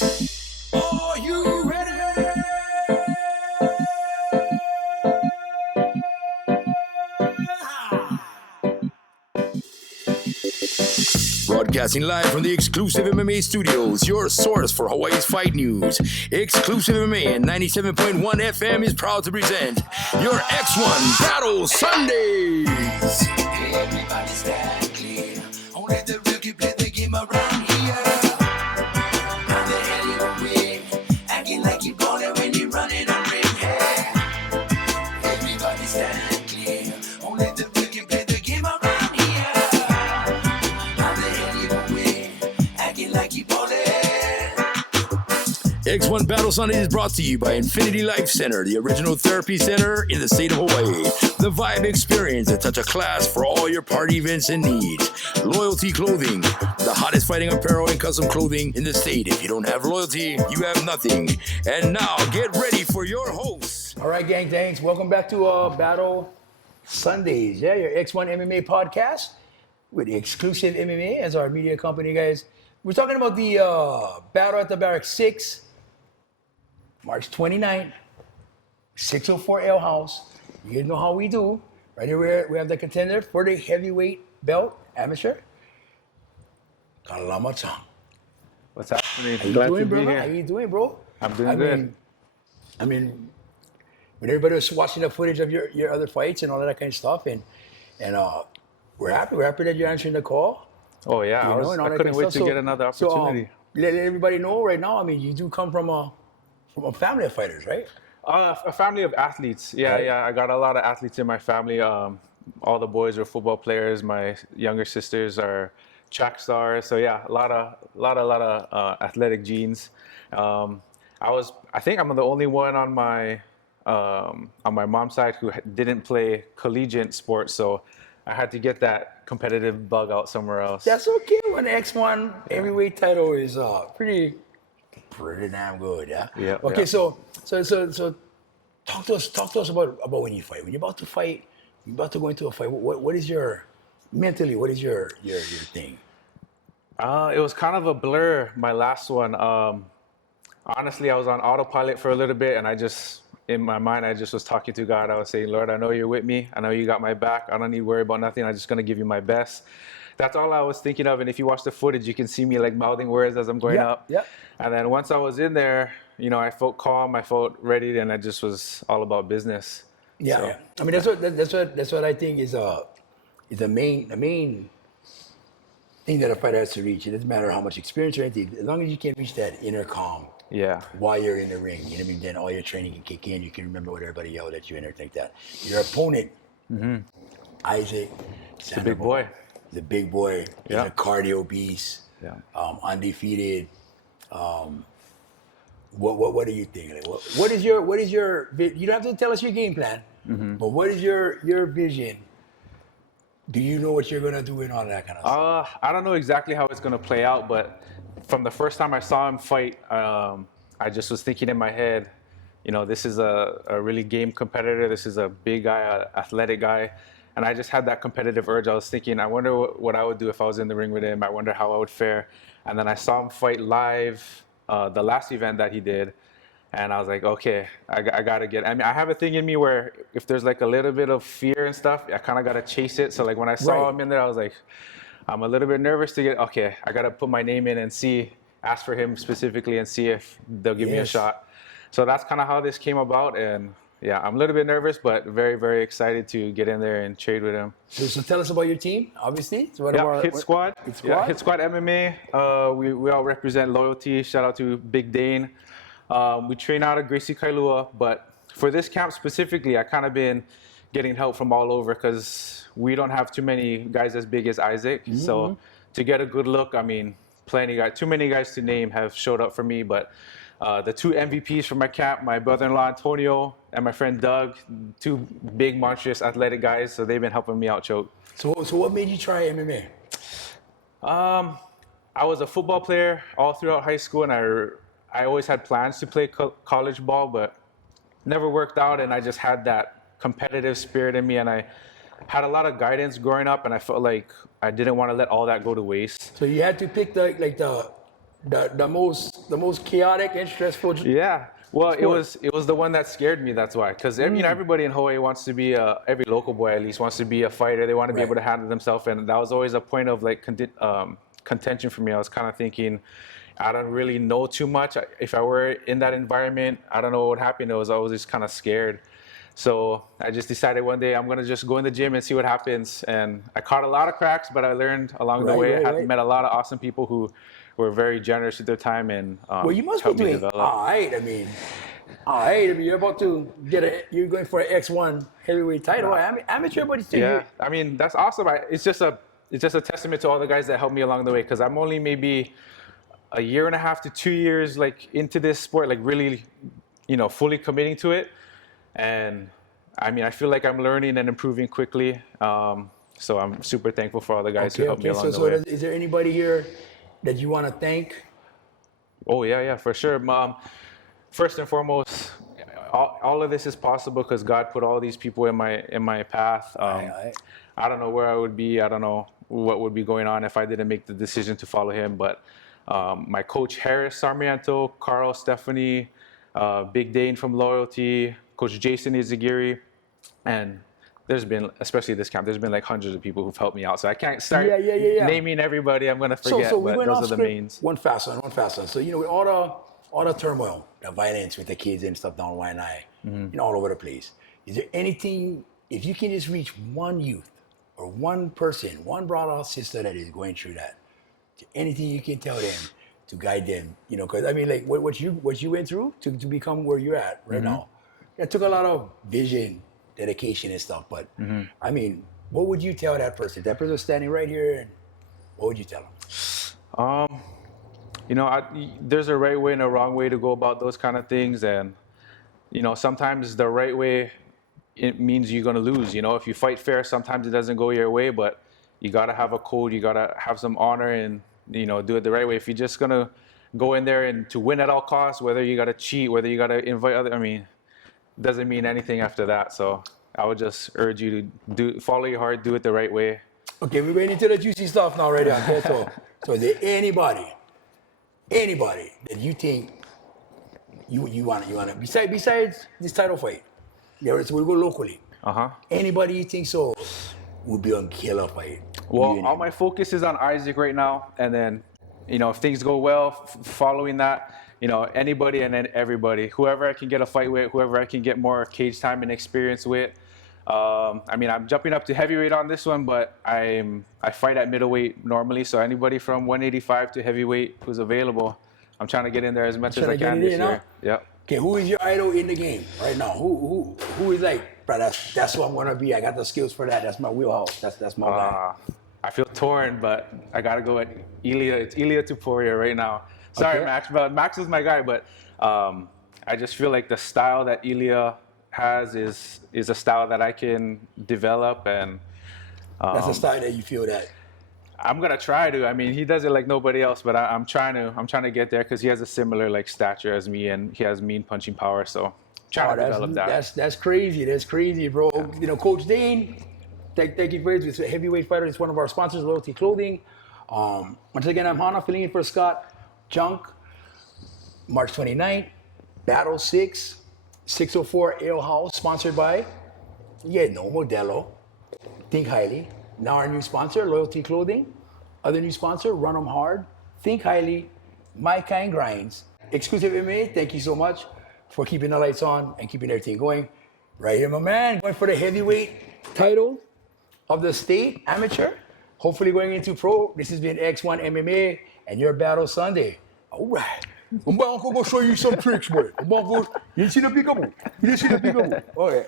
Are you ready? Broadcasting live from the Exclusive MMA studios, your source for Hawaii's fight news. Exclusive MMA and 97.1 FM is proud to present your X1 Battle Sundays. Everybody stand clear. Only the real can play the game around here. How the hell you gonna win? Acting like you ballin' when you running on ring hair. Everybody stand clear. Only the real can play the game around here. How the hell you gonna win? Acting like you ballin'. X1 Battle Sunday is brought to you by Infinity Life Center, the original therapy center in the state of Hawaii. The Vibe Experience, a touch of class for all your party events and needs. Loyalty Clothing, the hottest fighting apparel and custom clothing in the state. If you don't have loyalty, you have nothing. And now, get ready for your hosts. All right, gang, thanks. Welcome back to Battle Sundays. Yeah, your X1 MMA podcast with Exclusive MMA as our media company, guys. We're talking about the Battle at the Barracks 6, March 29th, 604 L House. You guys know how we do. Right here we have the contender for the heavyweight belt, amateur, Kalama Chung. What's happening? How you Glad doing, to be bro? here. How you doing, bro? I'm doing good. I mean, when everybody was watching the footage of your other fights and all that kind of stuff, and we're happy that you're answering the call. Oh yeah, You know, and all I that couldn't kind of wait to stuff. get another So, opportunity. let everybody know right now. I mean, you do come from a family of fighters, right? A family of athletes. Yeah, Right. yeah. I got a lot of athletes in my family. All the boys are football players. My younger sisters are track stars. So yeah, a lot of athletic genes. I think I'm the only one on my mom's side who didn't play collegiate sports. So I had to get that competitive bug out somewhere else. That's okay when the X1 heavyweight title is pretty damn good, yeah. Yeah, Okay, yeah. so talk to us about when you fight. When you're about to fight, you're about to go into a fight. What is your mentally? What is your thing? It was kind of a blur, my last one. Honestly, I was on autopilot for a little bit, and in my mind, I just was talking to God. I was saying, Lord, I know you're with me. I know you got my back. I don't need to worry about nothing. I'm just going to give you my best. That's all I was thinking of. And if you watch the footage, you can see me like mouthing words as I'm going up. Yeah. And then once I was in there, I felt calm. I felt ready, and it just was all about business. Yeah, So, yeah. I mean, that's what I think is the main thing that a fighter has to reach. It doesn't matter how much experience or anything, as long as you can reach that inner calm. Yeah. While you're in the ring, you know what I mean? Then all your training can kick in. You can remember what everybody yelled at you and everything like that. Your opponent, Isaac, It's a big boy. the big boy. He's Yeah. a cardio beast. Yeah. Undefeated. What do you think? Like, what is your? You don't have to tell us your game plan, but what is your vision? Do you know what you're gonna do and all that kind of stuff? I don't know exactly how it's going to play out, but from the first time I saw him fight, I just was thinking in my head, this is a really game competitor. This is a big guy, athletic guy. And I just had that competitive urge. I was thinking, I wonder what I would do if I was in the ring with him. I wonder how I would fare. And then I saw him fight live, the last event that he did. And I was like, okay, I got to get, I have a thing in me where if there's like a little bit of fear and stuff, I kind of got to chase it. So like when I saw Right. him in there, I was like, I'm a little bit nervous to get, okay, I got to put my name in and ask for him specifically and see if they'll give me a Yes. shot. So that's kind of how this came about. And yeah, I'm a little bit nervous, but very, very excited to get in there and trade with him. So tell us about your team, obviously. So what Yeah, about- Hit Squad. Hit Yeah, Squad? Hit Squad MMA. We all represent loyalty. Shout out to Big Dane. We train out of Gracie Kailua, but for this camp specifically, I kind of been getting help from all over because we don't have too many guys as big as Isaac. So to get a good look, I mean, too many guys to name have showed up for me, but the two MVPs from my camp, my brother-in-law Antonio and my friend Doug, two big, monstrous, athletic guys, so they've been helping me out, Choke. So what made you try MMA? I was a football player all throughout high school, and I always had plans to play college ball, but never worked out, and I just had that competitive spirit in me, and I had a lot of guidance growing up, and I felt like I didn't want to let all that go to waste. So you had to pick the the most chaotic and stressful. Yeah. Well, Sport. it was the one that scared me. That's why, because everybody in Hawaii wants to be every local boy at least wants to be a fighter. They want to be able to handle themselves, and that was always a point of like contention for me. I was kind of thinking, I don't really know too much. If I were in that environment, I don't know what would happen. I was always just kind of scared. So I just decided one day I'm gonna just go in the gym and see what happens. And I caught a lot of cracks, but I learned along the way. I met a lot of awesome people who were very generous with their time and well, you must be doing all right. I mean, you're about to you're going for an X1 heavyweight title. Amateur, but it's yeah. I mean, that's awesome. It's just a testament to all the guys that helped me along the way. Because I'm only maybe a year and a half to 2 years like into this sport, like really, fully committing to it. And I mean, I feel like I'm learning and improving quickly. So I'm super thankful for all the guys who helped me along the way. Is there anybody here that you want to thank? Oh yeah, for sure. First and foremost, all of this is possible because God put all these people in my path. I don't know where I would be. I don't know what would be going on if I didn't make the decision to follow him. But my coach Harris Sarmiento, Carl Stephanie, Big Dane from Loyalty, Coach Jason Izagiri, and there's been, especially this camp, there's been like hundreds of people who've helped me out. So I can't start naming everybody. I'm going to forget, so we but those are the mains. One fast one. So, with all the turmoil, the violence with the kids and stuff down Waianae, all over the place, is there anything, if you can just reach one youth or one person, one brother or sister that is going through that, anything you can tell them to guide them, because I mean, like what you went through to become where you're at right now, it took a lot of vision, dedication and stuff, but I mean, what would you tell that person? That person standing right here, and what would you tell them? There's a right way and a wrong way to go about those kind of things, and sometimes the right way, it means you're gonna lose. If you fight fair, sometimes it doesn't go your way, but you gotta have a code, you gotta have some honor, and do it the right way. If you're just gonna go in there and to win at all costs, whether you gotta cheat, whether you gotta invite other, doesn't mean anything after that. So I would just urge you to follow your heart, do it the right way. Okay, we're getting into the juicy stuff now, right? Okay, so is there anybody that you think you want to besides this title fight? Yeah, so we'll go locally. Anybody you think so would be on killer fight? Well, all my focus is on Isaac right now, and then if things go well, following that. Anybody and then everybody, whoever I can get a fight with, whoever I can get more cage time and experience with. I'm jumping up to heavyweight on this one, but I fight at middleweight normally. So anybody from 185 to heavyweight who's available, I'm trying to get in there as much as I can this year. Yep. Okay, who is your idol in the game right now? Who is like, bro, that's what I'm gonna be. I got the skills for that. That's my wheelhouse. That's my guy. I feel torn, but I gotta go at Ilya. It's Ilya Tuporia right now. Sorry, Max, but Max is my guy. But I just feel like the style that Ilya has is a style that I can develop, and that's a style that you feel that I'm gonna try to. He does it like nobody else, but I'm trying to get there because he has a similar like stature as me, and he has mean punching power. So trying to develop that. That's crazy. That's crazy, bro. Yeah. Coach Dane, thank you for this. Heavyweight Fighter is one of our sponsors, Loyalty Clothing. Once again, I'm Hana, filling in for Scott Junk. March 29th, Battle 6, 604 Ale House, sponsored by Modelo. Think Highly. Now our new sponsor, Loyalty Clothing. Other new sponsor, Run 'em Hard. Think Highly. My Kind Grinds. Xclusivemma, thank you so much for keeping the lights on and keeping everything going. Right here, my man, going for the heavyweight title of the state, amateur. Hopefully going into pro. This has been X1 MMA and your Battle Sunday. All right. I'm going to go show you some tricks, boy. You didn't see the big one? You didn't see the big one? All right.